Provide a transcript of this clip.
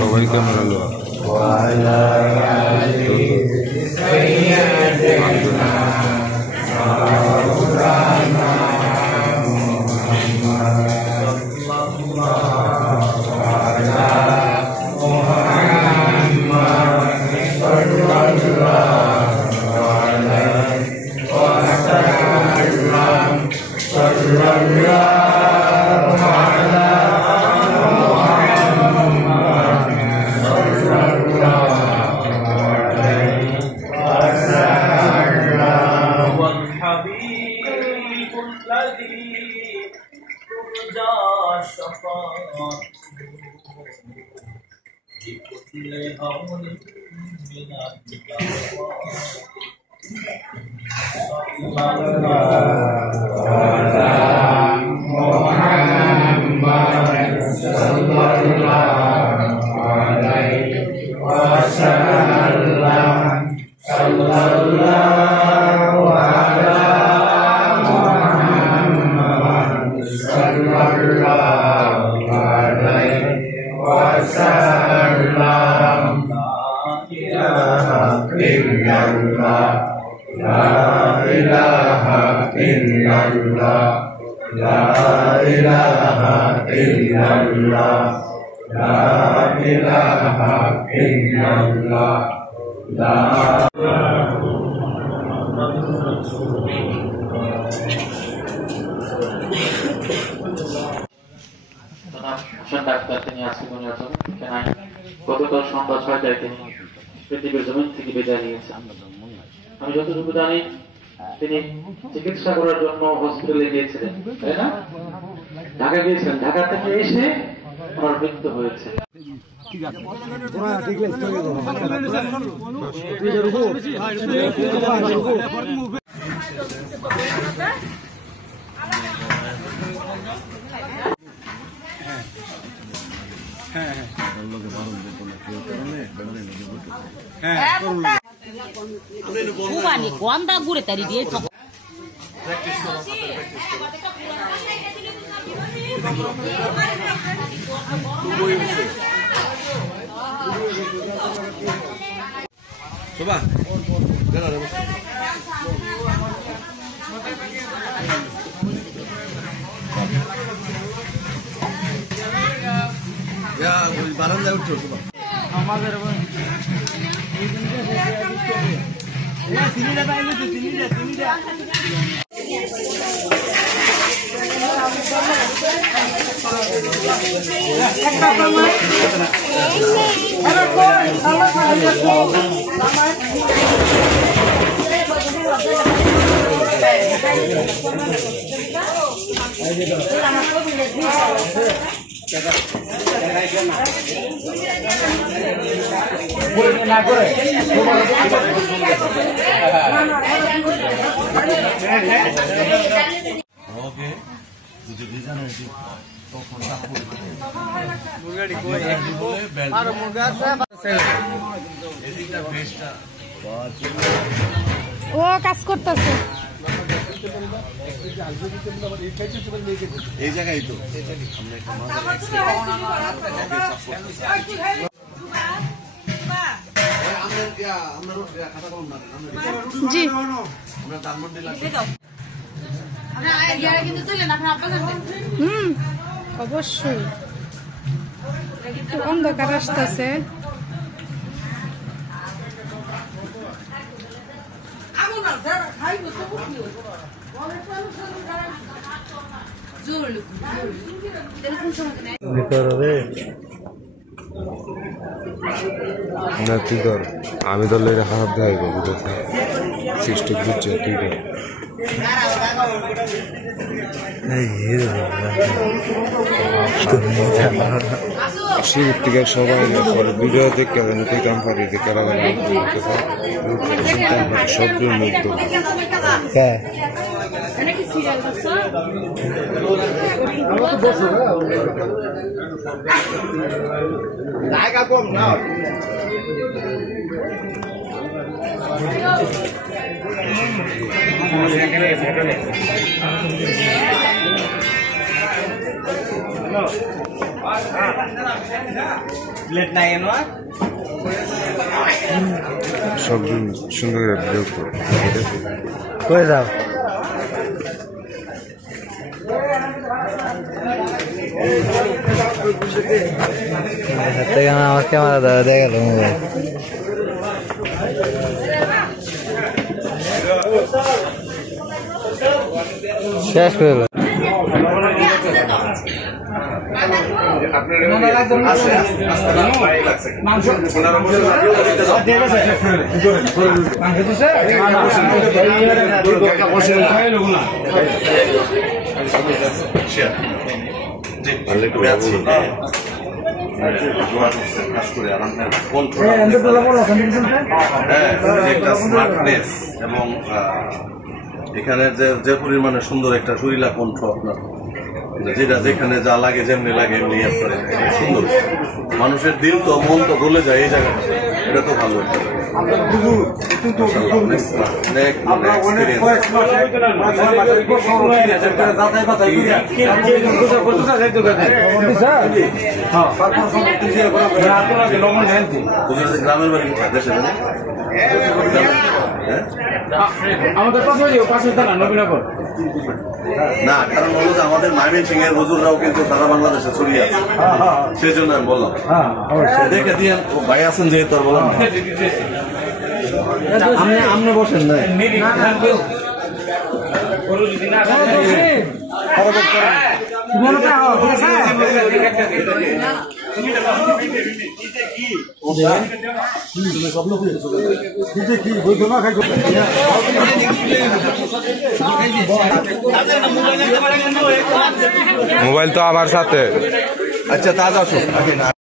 সবাই ক্যামেরা লো ডাক্তার তিনি আজকে গতকাল সন্ধ্যা 6টায় তিনি পৃথিবীর জমিন থেকে বিদায় নিয়েছেন। আমি যতটুকু জানি তিনি চিকিৎসা করার জন্য হসপিটালে গিয়েছিলেন, তাই না? ঢাকা গিয়েছিলেন, ঢাকা থেকে এসে ওনার মৃত্যু হয়েছে। গন্ধা ঘুরে তারি দিয়ে বারান্দায় উঠছো আমাদের ও কাজ করতেছে এই জায়গায় তো জি অবশ্যই একটু অন্ধকার আসতেছে। না তুই কর, আমি তো হাত দেখাইব বুঝেছি সৃষ্টি বুঝছে তুই কর। শিবির থেকে সবাই ভিডিও দেখে দেখতাম পারি সবগুলো মুগ্ধ। হ্যাঁ সব সুন্দর ভিডিও করে দাও। আমার ক্যামেরা দ্বারা দেখা গেল মোবাইল শেষ করে গেল। স্মার্টনেস এবং এখানে যে পরিমাণে সুন্দর একটা সুরিলা কণ্ঠ আপনার, যেটা যেখানে যা লাগে যেমনি লাগে এমনি আপনার সুন্দর। মানুষের দিল তো মন তো গলে যায় এই জায়গাটা, এটা তো ভালো একটা গ্রামের বাড়ি দেশে না, কারণ হলো যে আমাদের ময়মনসিং এর হুজুররাও কিন্তু সারা বাংলাদেশে ছড়িয়ে আছে, সেই জন্য আমি বললাম দেখে দিয়ে ভাই আছেন যেহেতু আর বললাম আপনি বসেন না মোবাইল তো আবার সাথে। আচ্ছা তাজ আসো।